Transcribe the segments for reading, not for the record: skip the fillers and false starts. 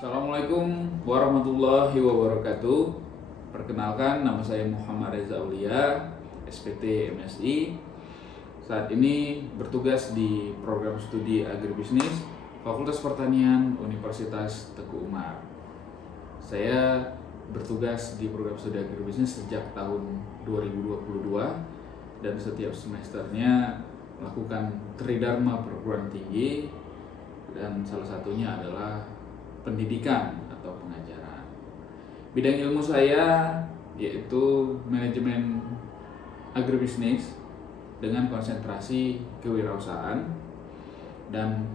Assalamualaikum warahmatullahi wabarakatuh. Perkenalkan, nama saya Muhammad Reza Aulia, SPT MSI. Saat ini bertugas di program studi agribisnis Fakultas Pertanian Universitas Teguh Umar. Saya bertugas di program studi agribisnis sejak tahun 2022 dan setiap semesternya melakukan tridharma perguruan tinggi, dan salah satunya adalah pendidikan atau pengajaran. Bidang ilmu saya yaitu manajemen agribisnis dengan konsentrasi kewirausahaan, dan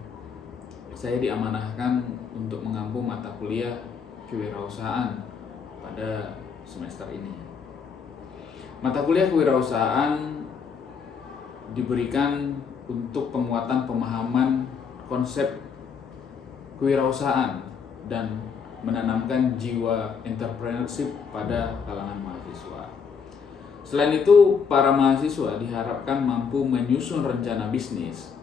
saya diamanahkan untuk mengampu mata kuliah kewirausahaan pada semester ini. Mata kuliah kewirausahaan diberikan untuk penguatan pemahaman konsep kewirausahaan dan menanamkan jiwa entrepreneurship pada kalangan mahasiswa. Selain itu, para mahasiswa diharapkan mampu menyusun rencana bisnis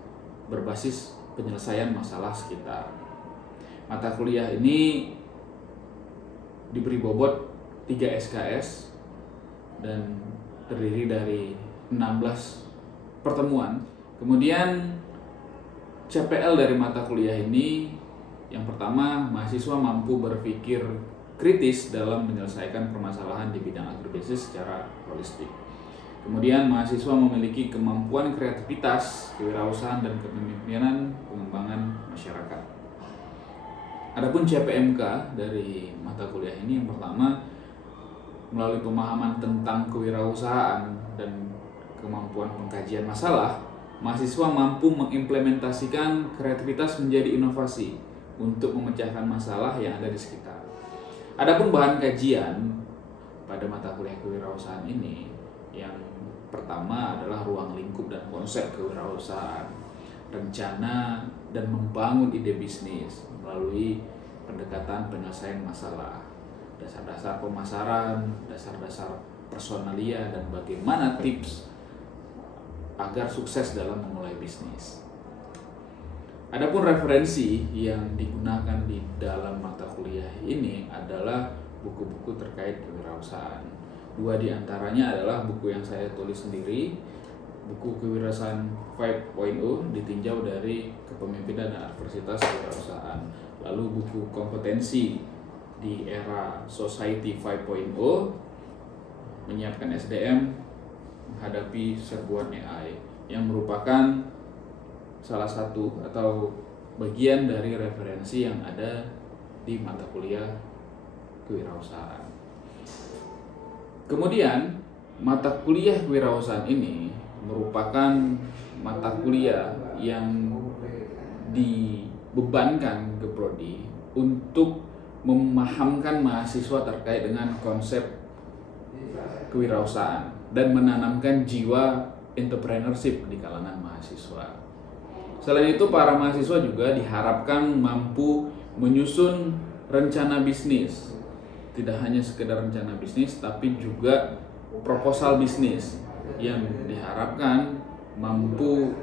berbasis penyelesaian masalah sekitar. Mata kuliah ini diberi bobot 3 SKS dan terdiri dari 16 pertemuan. Kemudian CPL dari mata kuliah ini, yang pertama, mahasiswa mampu berpikir kritis dalam menyelesaikan permasalahan di bidang agribisnis secara holistik. Kemudian mahasiswa memiliki kemampuan kreativitas, kewirausahaan, dan kepemimpinan pengembangan masyarakat. Adapun CPMK dari mata kuliah ini, yang pertama, melalui pemahaman tentang kewirausahaan dan kemampuan pengkajian masalah, mahasiswa mampu mengimplementasikan kreativitas menjadi inovasi untuk memecahkan masalah yang ada di sekitar. Adapun bahan kajian pada mata kuliah kewirausahaan ini, yang pertama adalah ruang lingkup dan konsep kewirausahaan, rencana dan membangun ide bisnis melalui pendekatan penyelesaian masalah, dasar-dasar pemasaran, dasar-dasar personalia, dan bagaimana tips agar sukses dalam memulai bisnis. Adapun referensi yang digunakan di dalam mata kuliah ini adalah buku-buku terkait kewirausahaan. 2 di antaranya adalah buku yang saya tulis sendiri, buku Kewirausahaan 5.0 ditinjau dari Kepemimpinan dan Adversitas Kewirausahaan. Lalu buku Kompetensi di Era Society 5.0, menyiapkan SDM menghadapi serbuan AI, yang merupakan salah satu atau bagian dari referensi yang ada di mata kuliah kewirausahaan. Kemudian, mata kuliah kewirausahaan ini merupakan mata kuliah yang dibebankan ke prodi untuk memahamkan mahasiswa terkait dengan konsep kewirausahaan dan menanamkan jiwa entrepreneurship di kalangan mahasiswa. Selain itu, para mahasiswa juga diharapkan mampu menyusun rencana bisnis. Tidak hanya sekedar rencana bisnis, tapi juga proposal bisnis yang diharapkan mampu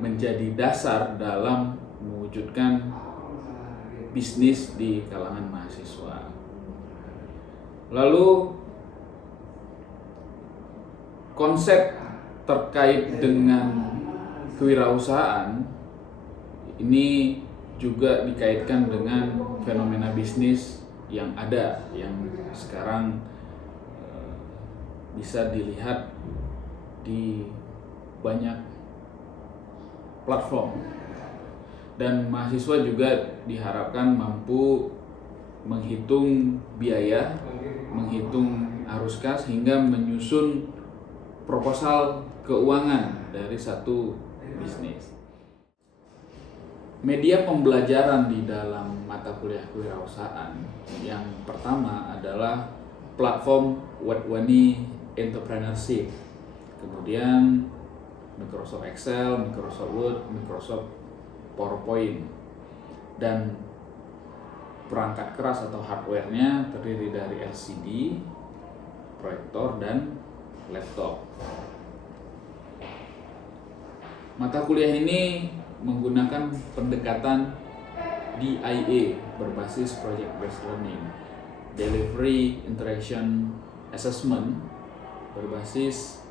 menjadi dasar dalam mewujudkan bisnis di kalangan mahasiswa. Lalu, konsep terkait dengan kewirausahaan ini juga dikaitkan dengan fenomena bisnis yang ada, yang sekarang bisa dilihat di banyak platform, dan mahasiswa juga diharapkan mampu menghitung biaya, menghitung arus kas, hingga menyusun proposal keuangan dari satu bisnis. Media pembelajaran di dalam mata kuliah kewirausahaan yang pertama adalah platform Wadwani Entrepreneurship, kemudian Microsoft Excel, Microsoft Word, Microsoft PowerPoint, dan perangkat keras atau hardware-nya terdiri dari LCD, proyektor, dan laptop. Mata kuliah ini menggunakan pendekatan DIA berbasis Project Based Learning, Delivery Interaction Assessment berbasis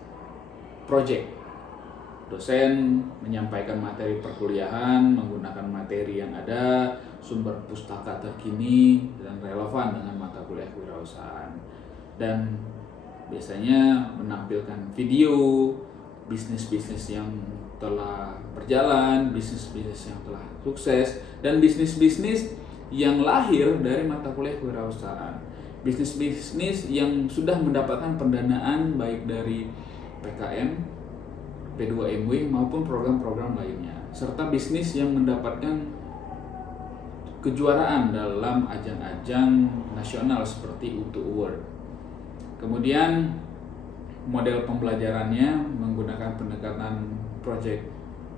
project. Dosen menyampaikan materi perkuliahan menggunakan materi yang ada, sumber pustaka terkini dan relevan dengan mata kuliah kewirausahaan. Dan biasanya menampilkan video bisnis-bisnis yang telah berjalan, bisnis-bisnis yang telah sukses, dan bisnis-bisnis yang lahir dari mata kuliah kewirausahaan. Bisnis-bisnis yang sudah mendapatkan pendanaan baik dari PKM, P2MW maupun program-program lainnya, serta bisnis yang mendapatkan kejuaraan dalam ajang-ajang nasional seperti UTU Award. Kemudian model pembelajarannya menggunakan pendekatan project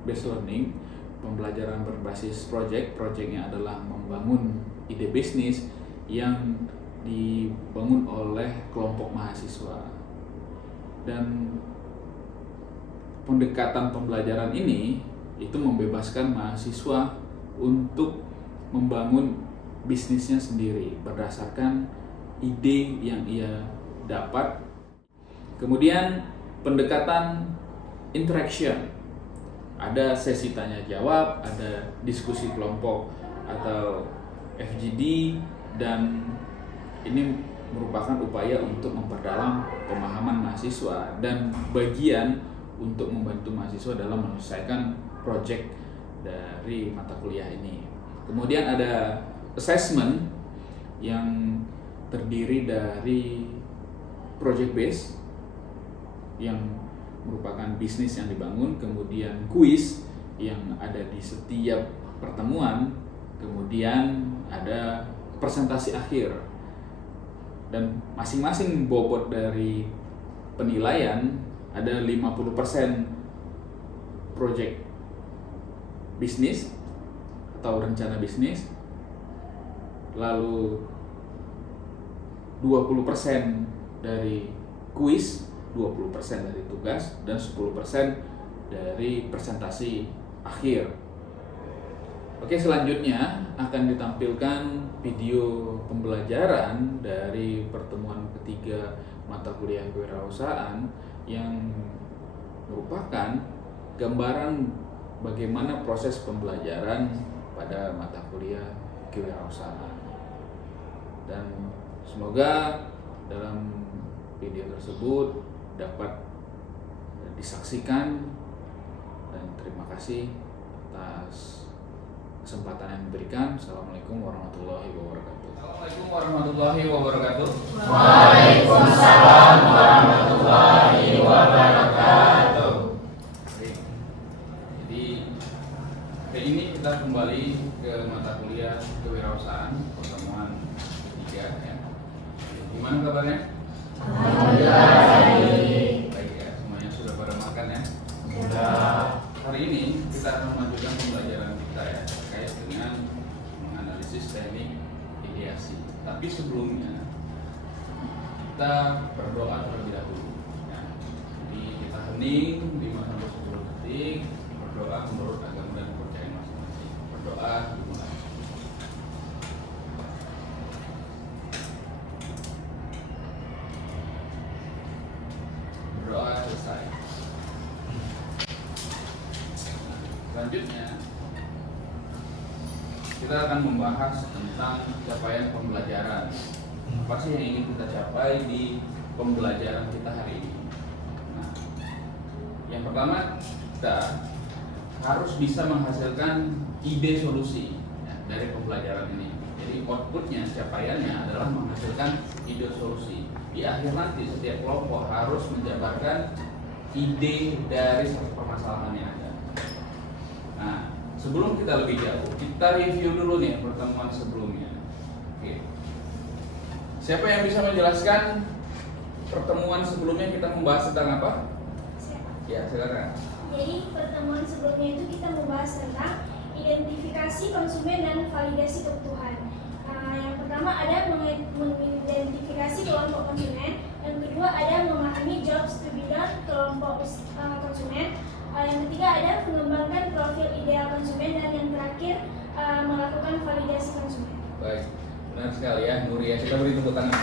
based learning, pembelajaran berbasis project. Projectnya adalah membangun ide bisnis yang dibangun oleh kelompok mahasiswa. Dan pendekatan pembelajaran ini itu membebaskan mahasiswa untuk membangun bisnisnya sendiri berdasarkan ide yang ia dapat. Kemudian pendekatan interaction, ada sesi tanya jawab, ada diskusi kelompok atau FGD, dan ini merupakan upaya untuk memperdalam pemahaman mahasiswa dan bagian untuk membantu mahasiswa dalam menyelesaikan proyek dari mata kuliah ini. Kemudian ada assessment yang terdiri dari project base yang merupakan bisnis yang dibangun, kemudian kuis yang ada di setiap pertemuan, kemudian ada presentasi akhir. Dan masing-masing bobot dari penilaian ada 50% project bisnis atau rencana bisnis, lalu 20% dari kuis, 20% dari tugas, dan 10% dari presentasi akhir. Oke, selanjutnya akan ditampilkan video pembelajaran dari pertemuan ketiga mata kuliah kewirausahaan yang merupakan gambaran bagaimana proses pembelajaran pada mata kuliah kewirausahaan. Dan semoga dalam video tersebut dapat disaksikan, dan terima kasih atas kesempatan yang diberikan. Assalamualaikum warahmatullahi wabarakatuh. Assalamualaikum warahmatullahi wabarakatuh. Waalaikumsalam warahmatullahi wabarakatuh. Jadi hari ini kita kembali ke mata kuliah kewirausahaan pertemuan ketiga ya. Gimana kabarnya? Alhamdulillah baik. Baik ya, semuanya sudah pada makan ya? Sudah. Hari ini kita akan melanjutkan pembelajaran kita ya terkait dengan menganalisis teknik ideasi. Tapi sebelumnya kita berdoa terlebih dahulu. Ya. Jadi kita hening 5-10 detik, berdoa menurut agama dan kepercayaan masing-masing. Berdoa dimulai. Berdoa selesai. Selanjutnya kita akan membahas tentang capaian pembelajaran. Apa sih yang ingin kita capai di pembelajaran kita hari ini? Nah, yang pertama kita harus bisa menghasilkan ide solusi ya, dari pembelajaran ini. Jadi outputnya, capaiannya adalah menghasilkan ide solusi. Di akhir nanti setiap kelompok harus menjabarkan ide dari satu permasalahan yang ada. Nah, sebelum kita lebih jauh, kita review dulu nih pertemuan sebelumnya. Oke. Siapa yang bisa menjelaskan pertemuan sebelumnya kita membahas tentang apa? Ya, silakan. Jadi pertemuan sebelumnya itu kita membahas tentang identifikasi konsumen dan validasi kebutuhan. Yang pertama ada mengidentifikasi kelompok konsumen, yang kedua ada memahami jobs to be done kelompok konsumen, yang ketiga ada mengembangkan profil ideal konsumen, dan yang terakhir melakukan dalam validasi konsumen. Baik, benar sekali ya Nuria. Kita beri tepuk tangan.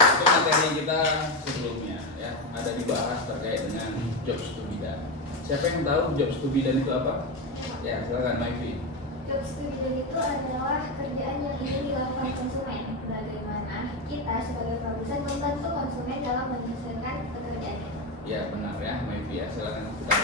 Itu materi kita sebelumnya ya, ada dibahas terkait dengan jobs to be done. Siapa yang tahu jobs to be done itu apa? Ya, silakan Maifi. Job studi itu adalah kerjaan yang ingin dilakukan konsumen. Bagaimana kita sebagai produsen membantu konsumen dalam menyelesaikan pekerjaannya. Ya benar ya Maifi ya, silakan kita.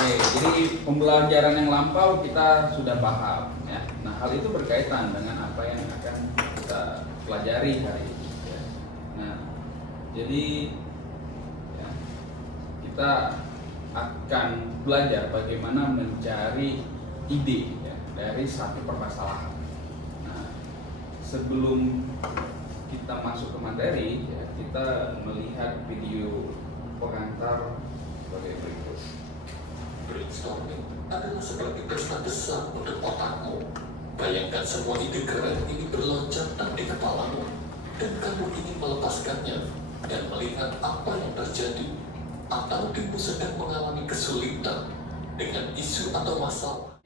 Oke, jadi pembelajaran yang lampau kita sudah paham ya. Nah, hal itu berkaitan dengan apa yang akan kita pelajari hari ini ya. Nah, jadi ya, kita akan belajar bagaimana mencari ide ya, dari satu permasalahan. Nah, sebelum kita masuk ke materi ya, kita melihat video pengantar sebagai berikut. Brainstorming adalah seperti pesta besar untuk otakmu. Bayangkan semua ide keren ini berloncatan di kepalamu, dan kamu ingin melepaskannya dan melihat apa yang terjadi. Atau dirimu sedang mengalami kesulitan dengan isu atau masalah.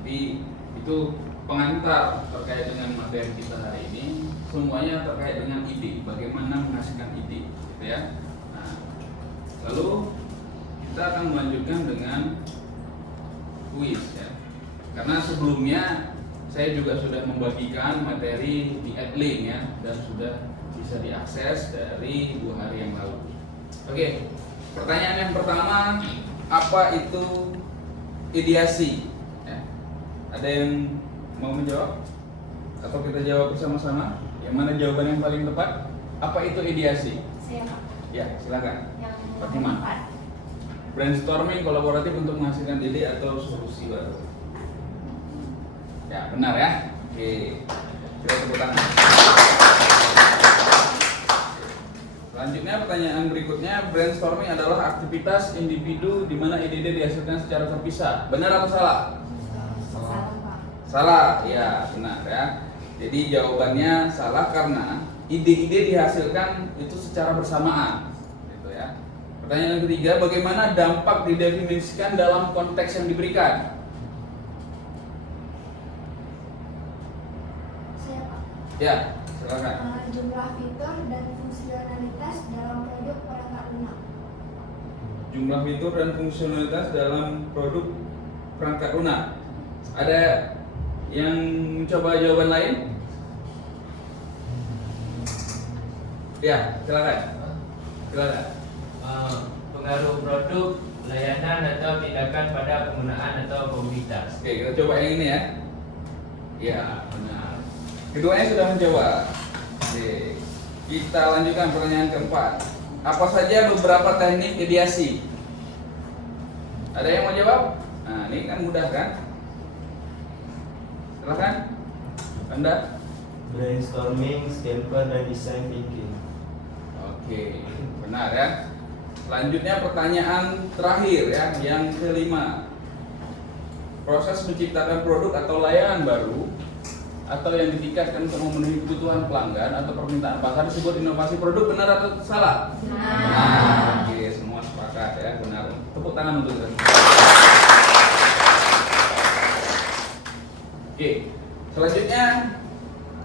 Jadi itu pengantar terkait dengan materi kita hari ini. Semuanya terkait dengan ide, bagaimana menghasilkan ide, gitu ya. Nah, lalu kita akan melanjutkan dengan kuis ya. Karena sebelumnya saya juga sudah membagikan materi di Adlink ya, dan sudah bisa diakses dari 2 hari yang lalu. Oke, pertanyaan yang pertama, apa itu ideasi? Ya. Ada yang mau menjawab? Atau kita jawab bersama-sama? Yang mana jawaban yang paling tepat? Apa itu ideasi? Saya Pak. Ya, silakan. Yang Fatimah. 4. Brainstorming kolaboratif untuk menghasilkan ide atau solusi baru. Ya, benar ya. Oke, kita tepuk tangan. Selanjutnya pertanyaan berikutnya, brainstorming adalah aktivitas individu di mana ide-ide dihasilkan secara terpisah. Benar atau salah? Salah Pak. Salah, ya benar ya. Jadi jawabannya salah karena ide-ide dihasilkan itu secara bersamaan, gitu ya. Pertanyaan yang ketiga, bagaimana dampak didefinisikan dalam konteks yang diberikan? Saya Pak. Ya, silakan. Jumlah fitur dan fungsionalitas dalam produk perangkat lunak. Jumlah fitur dan fungsionalitas dalam produk perangkat lunak. Ada yang mencoba jawaban lain? Ya, silakan. Silakan. Pengaruh produk, layanan atau tindakan pada penggunaan atau komoditas. Oke, kita coba yang ini ya. Ya, benar. Keduanya sudah mencoba. Oke, kita lanjutkan pertanyaan keempat. Apa saja beberapa teknik ideasi? Ada yang mau jawab? Nah, ini kan mudah kan? Silakan. Anda? Brainstorming, scamper, dan design thinking. Oke, benar ya. Selanjutnya pertanyaan terakhir ya, yang kelima. Proses menciptakan produk atau layanan baru atau yang ditingkatkan untuk memenuhi kebutuhan pelanggan atau permintaan pasar disebut inovasi produk, benar atau salah? Nah, oke, semua sepakat ya, benar. Tepuk tangan untuk kita. Oke, selanjutnya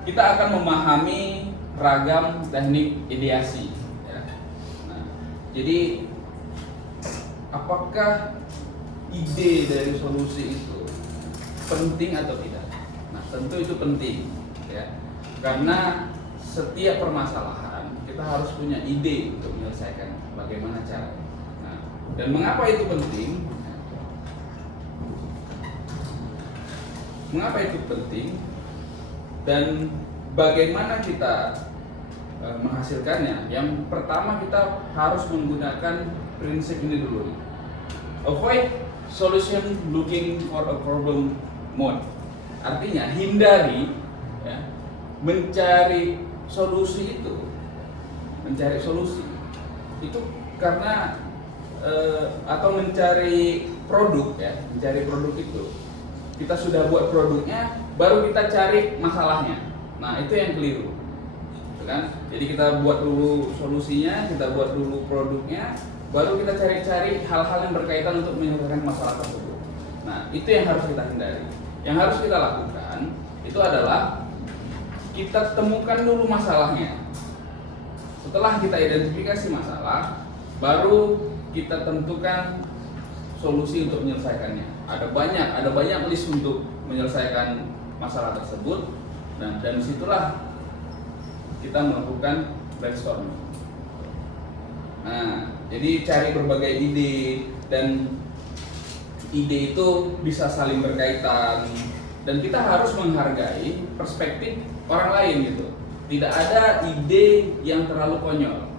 kita akan memahami ragam teknik ideasi. Ya. Nah, jadi apakah ide dari solusi itu penting atau tidak? Nah, tentu itu penting, ya, karena setiap permasalahan kita harus punya ide untuk menyelesaikan bagaimana caranya. Nah, dan mengapa itu penting? Mengapa itu penting? Dan bagaimana kita menghasilkannya? Yang pertama kita harus menggunakan prinsip ini dulu. Avoid solution looking for a problem mode. Artinya hindari ya, mencari solusi itu. Mencari solusi itu karena atau mencari produk ya, mencari produk itu. Kita sudah buat produknya, baru kita cari masalahnya. Nah, itu yang keliru. Gitu kan? Jadi kita buat dulu solusinya, kita buat dulu produknya, baru kita cari-cari hal-hal yang berkaitan untuk menyelesaikan masalah tersebut. Nah, itu yang harus kita hindari. Yang harus kita lakukan itu adalah kita temukan dulu masalahnya. Setelah kita identifikasi masalah, baru kita tentukan solusi untuk menyelesaikannya. Ada banyak list untuk menyelesaikan masalah tersebut. Dan disitulah kita melakukan brainstorming. Nah, jadi cari berbagai ide, dan ide itu bisa saling berkaitan, dan kita harus menghargai perspektif orang lain gitu. Tidak ada ide yang terlalu konyol,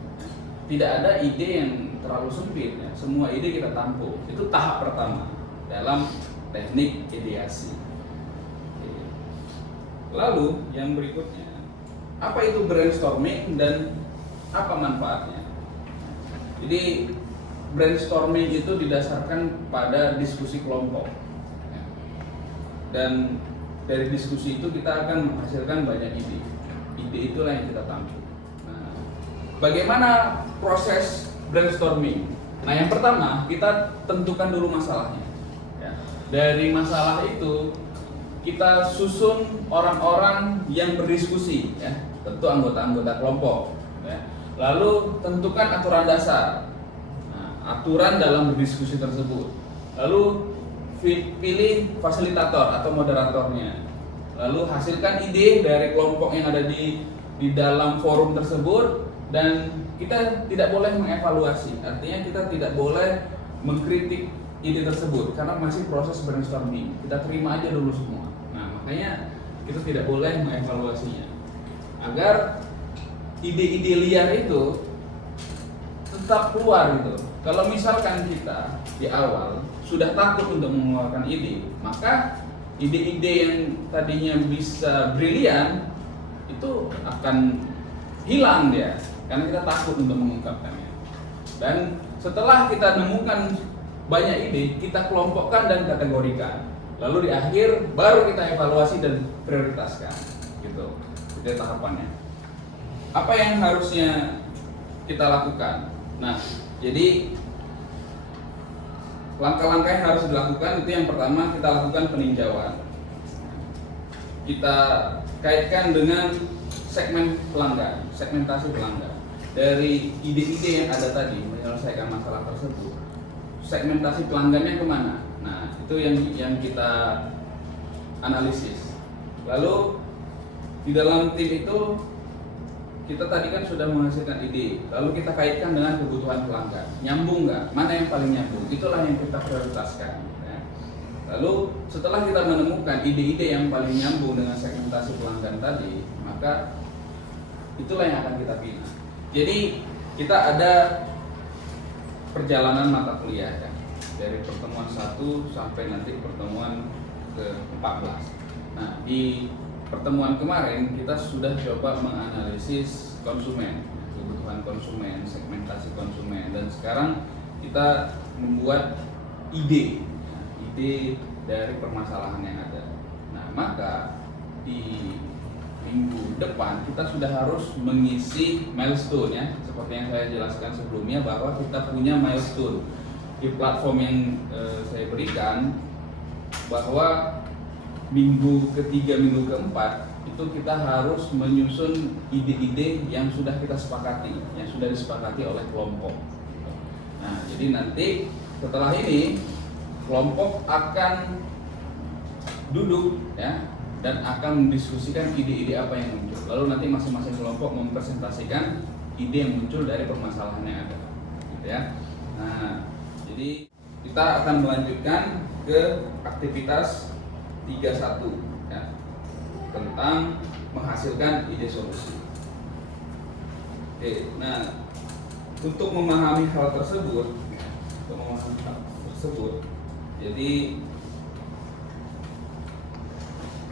tidak ada ide yang terlalu sempit ya. Semua ide kita tampung. Itu tahap pertama dalam teknik ideasi. Lalu yang berikutnya, apa itu brainstorming dan apa manfaatnya? Jadi brainstorming itu didasarkan pada diskusi kelompok, dan dari diskusi itu kita akan menghasilkan banyak ide. Ide itulah yang kita tampung. Nah, bagaimana proses brainstorming? Nah, yang pertama kita tentukan dulu masalahnya. Ya. Dari masalah itu kita susun orang-orang yang berdiskusi, ya, tentu anggota-anggota kelompok. Ya. Lalu tentukan aturan dasar, aturan dalam berdiskusi tersebut. Lalu pilih fasilitator atau moderatornya. Lalu hasilkan ide dari kelompok yang ada di dalam forum tersebut, dan kita tidak boleh mengevaluasi. Artinya kita tidak boleh mengkritik ide tersebut karena masih proses brainstorming. Kita terima aja dulu semua. Nah, makanya kita tidak boleh mengevaluasinya agar ide-ide liar itu tetap keluar gitu. Kalau misalkan kita di awal sudah takut untuk mengeluarkan ide, maka ide-ide yang tadinya bisa brilian itu akan hilang dia, karena kita takut untuk mengungkapkannya. Dan setelah kita menemukan banyak ide, kita kelompokkan dan kategorikan. Lalu di akhir baru kita evaluasi dan prioritaskan, gitu. Itu tahapannya. Apa yang harusnya kita lakukan? Nah, jadi langkah-langkah yang harus dilakukan itu yang pertama kita lakukan peninjauan. Kita kaitkan dengan segmen pelanggan, segmentasi pelanggan. Dari ide-ide yang ada tadi menyelesaikan masalah tersebut, segmentasi pelanggannya kemana? Nah, itu yang kita analisis. Lalu di dalam tim itu kita tadi kan sudah menghasilkan ide, lalu kita kaitkan dengan kebutuhan pelanggan. Nyambung nggak? Mana yang paling nyambung? Itulah yang kita prioritaskan. Ya. Lalu setelah kita menemukan ide-ide yang paling nyambung dengan segmentasi pelanggan tadi, maka itulah yang akan kita pilih. Jadi kita ada perjalanan mata kuliah ya, dari pertemuan 1 sampai nanti pertemuan ke-14. Nah, di pertemuan kemarin kita sudah coba menganalisis konsumen, kebutuhan konsumen, segmentasi konsumen, dan sekarang kita membuat ide dari permasalahan yang ada. Nah, maka di minggu depan kita sudah harus mengisi milestone ya, seperti yang saya jelaskan sebelumnya bahwa kita punya milestone di platform yang saya berikan, bahwa minggu ketiga, minggu keempat itu kita harus menyusun ide-ide yang sudah kita sepakati, yang sudah disepakati oleh kelompok. Nah, jadi nanti setelah ini kelompok akan duduk ya, dan akan mendiskusikan ide-ide apa yang muncul. Lalu nanti masing-masing kelompok mempresentasikan ide yang muncul dari permasalahan yang ada, gitu ya. Nah, jadi kita akan melanjutkan ke aktivitas 31 ya, tentang menghasilkan ide solusi. Oke, nah untuk memahami hal tersebut, jadi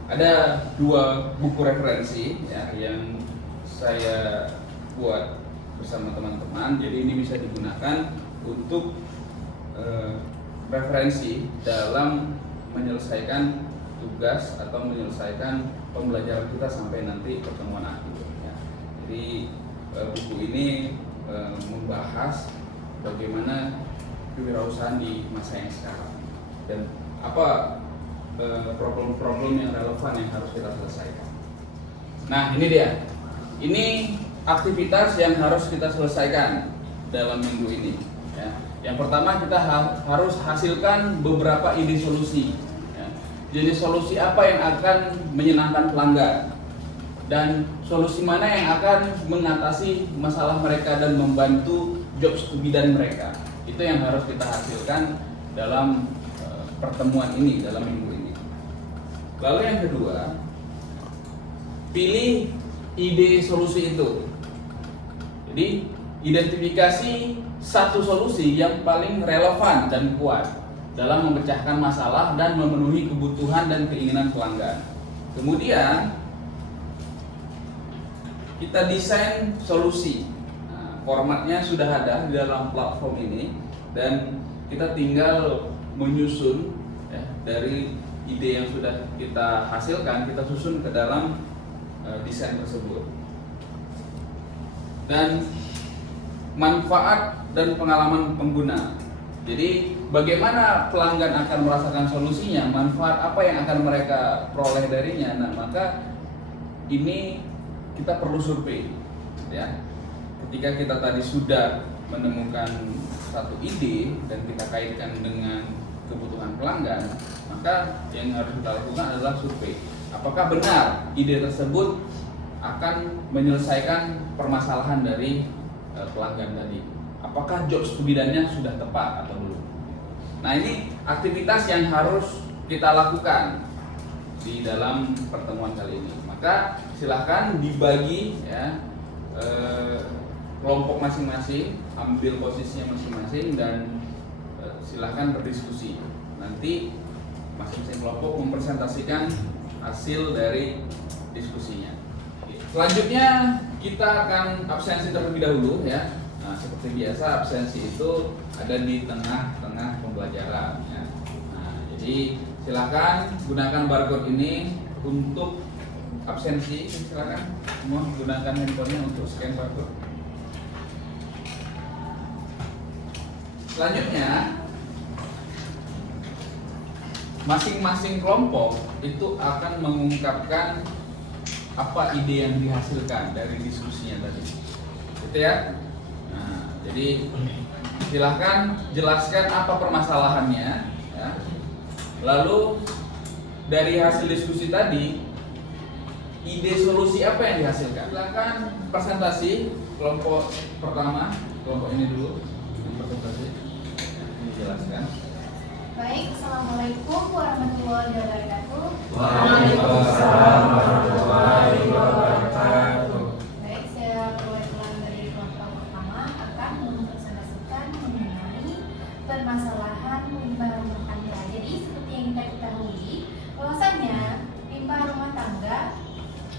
ada 2 buku referensi ya, yang saya buat bersama teman-teman. Jadi ini bisa digunakan untuk referensi dalam menyelesaikan tugas atau menyelesaikan pembelajaran kita sampai nanti pertemuan akhir ya. Jadi buku ini membahas bagaimana kewirausahaan di masa yang sekarang dan apa problem-problem yang relevan yang harus kita selesaikan. Nah, ini dia. Ini aktivitas yang harus kita selesaikan dalam minggu ini. Ya. Yang pertama kita harus hasilkan beberapa ide solusi. Ya. Jenis solusi apa yang akan menyenangkan pelanggan dan solusi mana yang akan mengatasi masalah mereka dan membantu jobs to be done mereka. Itu yang harus kita hasilkan dalam pertemuan ini, dalam minggu ini. Lalu yang kedua, pilih ide solusi itu. Jadi identifikasi satu solusi yang paling relevan dan kuat dalam memecahkan masalah dan memenuhi kebutuhan dan keinginan pelanggan. Kemudian kita desain solusi. Nah, formatnya sudah ada di dalam platform ini dan kita tinggal menyusun ya, dari ide yang sudah kita hasilkan, kita susun ke dalam desain tersebut. Dan manfaat dan pengalaman pengguna. Jadi bagaimana pelanggan akan merasakan solusinya, manfaat apa yang akan mereka peroleh darinya. Nah, maka ini kita perlu survei ya. Ketika kita tadi sudah menemukan satu ide dan kita kaitkan dengan kebutuhan pelanggan, maka yang harus kita lakukan adalah survei. Apakah benar ide tersebut akan menyelesaikan permasalahan dari pelanggan tadi? Apakah jobs to be done-nya sudah tepat atau belum? Nah, ini aktivitas yang harus kita lakukan di dalam pertemuan kali ini. Maka silahkan dibagi ya, kelompok masing-masing, ambil posisinya masing-masing dan silahkan berdiskusi. Nanti masing-masing kelompok mempresentasikan hasil dari diskusinya. Selanjutnya kita akan absensi terlebih dahulu ya. Nah, seperti biasa absensi itu ada di tengah-tengah pembelajaran ya. Nah, jadi silakan gunakan barcode ini untuk absensi. Silakan semua gunakan handphonenya untuk scan barcode. Selanjutnya masing-masing kelompok itu akan mengungkapkan apa ide yang dihasilkan dari diskusinya tadi, gitu ya. Nah, jadi silahkan jelaskan apa permasalahannya, ya. Lalu dari hasil diskusi tadi, ide solusi apa yang dihasilkan? Silahkan presentasi kelompok pertama, kelompok ini dulu, yang presentasi, dijelaskan. Baik, Assalamualaikum warahmatullahi wabarakatuh. Waalaikumsalam warahmatullahi wabarakatuh. Baik, saya perwakilan dari kelompok pertama akan mempresentasikan mengenai permasalahan limbah rumah tangga. Jadi seperti yang kita ketahui, bahwasannya limbah rumah tangga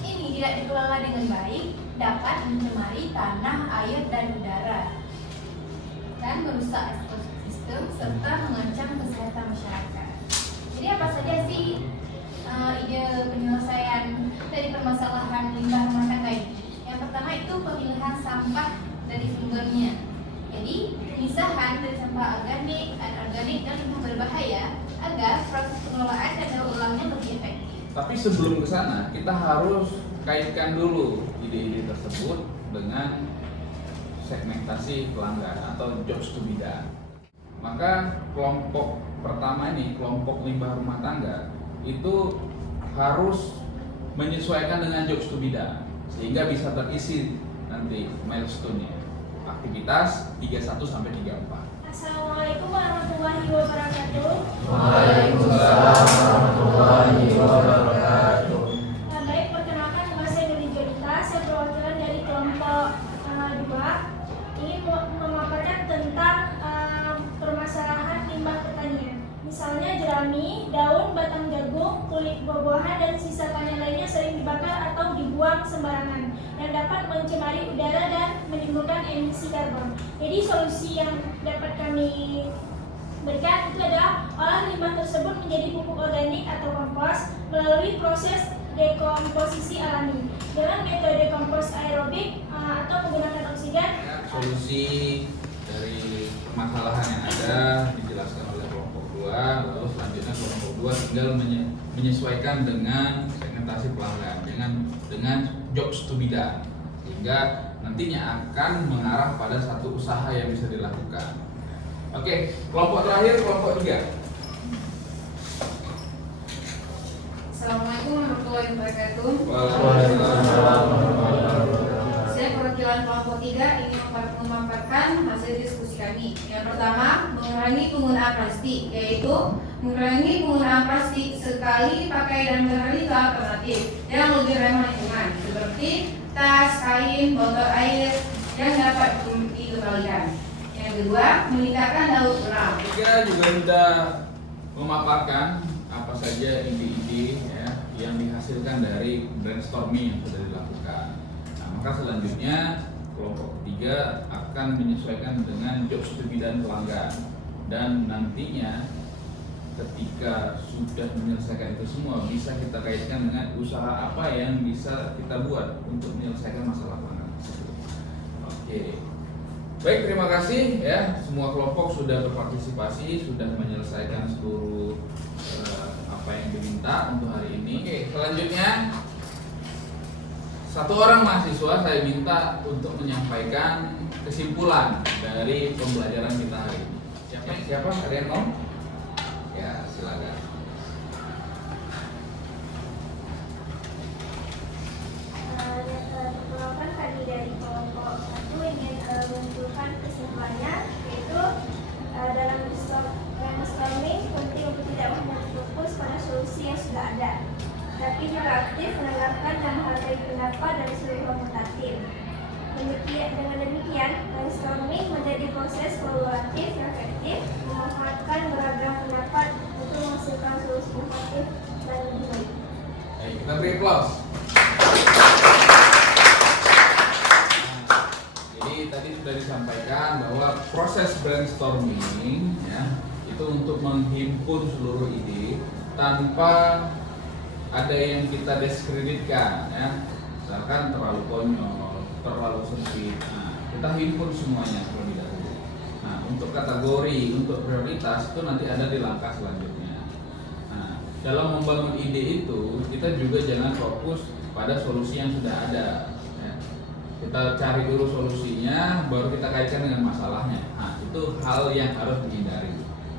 ini tidak dikelola dengan baik dapat mencemari tanah, air, dan udara dan merusak ekosistem serta mengancam kesehatan masyarakat. Jadi apa saja sih ide penyelesaian dari permasalahan limbah rumah tangga ini? Yang pertama itu pemilihan sampah dari sumbernya. Jadi pemisahan dari sampah organik, anorganik, dan limbah berbahaya agar proses pengelolaan dan daur ulangnya lebih efektif. Tapi sebelum ke sana, kita harus kaitkan dulu ide-ide tersebut dengan segmentasi pelanggan atau jobs to be done. Maka kelompok pertama ini, kelompok limbah rumah tangga, itu harus menyesuaikan dengan jobs to be done sehingga bisa terisi nanti milestone-nya. Aktivitas 31 sampai 34. Assalamualaikum warahmatullahi wabarakatuh. Waalaikumsalam warahmatullahi wabarakatuh. Baik, perkenalkan nama saya Dewi Jolita, saya perwakilan dari kelompok 2. Ini memaparkan tentang permasalahan limbah pertanian. Misalnya jerami, daun, batang jagung, kulit buah-buahan, dan sisa panen lainnya sering dibakar atau dibuang sembarangan yang dapat mencemari udara dan menimbulkan emisi karbon. Jadi solusi yang dapat kami berikan itu adalah olah limbah tersebut menjadi pupuk organik atau kompos melalui proses dekomposisi alami dengan metode kompos aerobik atau menggunakan oksigen. Solusi dari permasalahan yang ada dijelaskan oleh kelompok 2, lalu selanjutnya kelompok 2 tinggal menyesuaikan dengan segmentasi pelanggan dengan jobs to be done, sehingga nantinya akan mengarah pada satu usaha yang bisa dilakukan. Oke, kelompok terakhir, kelompok 3. Assalamualaikum warahmatullahi wabarakatuh. Waalaikumsalam. Saya perwakilan kelompok 3 ingin memaparkan hasil diskusi kami. Yang pertama, mengurangi penggunaan plastik, yaitu mengurangi penggunaan plastik sekali pakai dan beralih ke alternatif yang lebih ramah lingkungan, seperti tas, kain, botol air yang dapat dikembalikan. Yang kedua, meningkatkan daur ulang. Kita juga sudah memaparkan apa saja ide-ide ya, yang dihasilkan dari brainstorming yang sudah dilakukan. Nah, maka selanjutnya kelompok 3 akan menyesuaikan dengan jobs to be done pelanggan, dan nantinya ketika sudah menyelesaikan itu semua bisa kita kaitkan dengan usaha apa yang bisa kita buat untuk menyelesaikan masalah pelanggan tersebut. Oke. Baik, terima kasih ya, semua kelompok sudah berpartisipasi, sudah menyelesaikan seluruh apa yang diminta untuk hari ini. Oke, selanjutnya satu orang mahasiswa saya minta untuk menyampaikan kesimpulan dari pembelajaran kita hari ini. Siapa? Ada yang mau? Ya, silakan. Perkenalkan kami dari kelompok 1 ingin menunjukkan kesimpulannya, yaitu dalam brainstorming penting untuk tidak hanya fokus pada solusi yang sudah ada, tapi juga aktif mendengarkan dan menghargai pendapat dari seluruh anggota tim. Dengan demikian, brainstorming menjadi proses kolaboratif yang efektif, memanfaatkan beragam pendapat untuk menghasilkan solusi inovatif dan lebih baik. Baik, kita beri aplaus. Jadi tadi sudah disampaikan bahwa proses brainstorming ya, itu untuk menghimpun seluruh ide tanpa ada yang kita diskreditkan ya. Misalkan terlalu konyol, terlalu sempit. Nah, kita himpun semuanya terlebih dahulu. Nah, untuk kategori, untuk prioritas itu nanti ada di langkah selanjutnya. Nah, dalam membangun ide itu kita juga jangan fokus pada solusi yang sudah ada. Ya. Kita cari dulu solusinya, baru kita kaitkan dengan masalahnya. Nah, itu hal yang harus dihindari.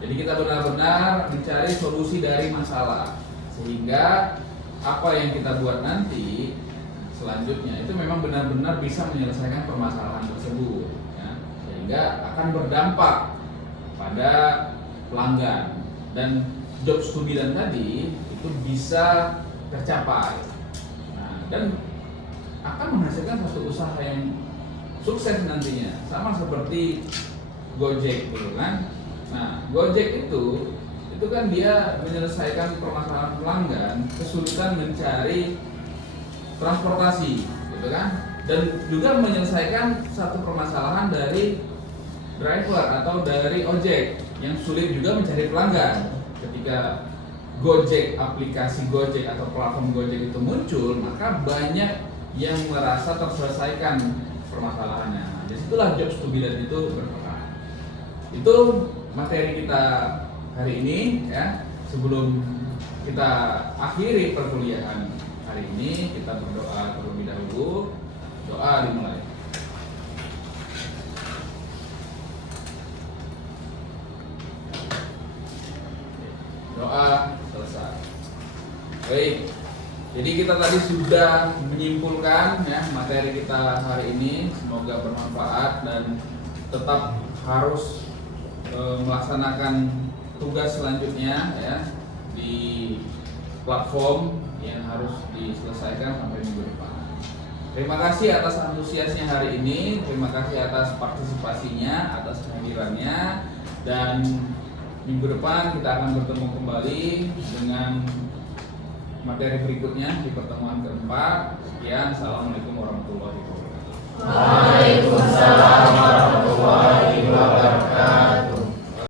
Jadi kita benar-benar mencari solusi dari masalah, sehingga apa yang kita buat nanti selanjutnya itu memang benar-benar bisa menyelesaikan permasalahan tersebut ya, sehingga akan berdampak pada pelanggan dan jobs to be done tadi itu bisa tercapai. Nah, dan akan menghasilkan satu usaha yang sukses nantinya, sama seperti Gojek gitu kan. Nah, Gojek itu kan dia menyelesaikan permasalahan pelanggan kesulitan mencari transportasi gitu kan, dan juga menyelesaikan satu permasalahan dari driver atau dari ojek yang sulit juga mencari pelanggan. Ketika Gojek, aplikasi Gojek atau platform Gojek itu muncul, maka banyak yang merasa terselesaikan permasalahannya. Nah, disitulah jobs to be done itu berperan. Itu materi kita hari ini ya. Sebelum kita akhiri perkuliahan hari ini, kita berdoa terlebih dahulu. Doa dimulai. Doa selesai. Baik. Jadi kita tadi sudah menyimpulkan ya materi kita hari ini. Semoga bermanfaat dan tetap harus melaksanakan tugas selanjutnya ya di platform yang harus diselesaikan sampai minggu depan. Terima kasih atas antusiasnya hari ini, terima kasih atas partisipasinya, atas kehadirannya, dan minggu depan kita akan bertemu kembali dengan materi berikutnya di pertemuan keempat. Sekian, assalamualaikum warahmatullahi wabarakatuh. Waalaikumsalam warahmatullahi wabarakatuh.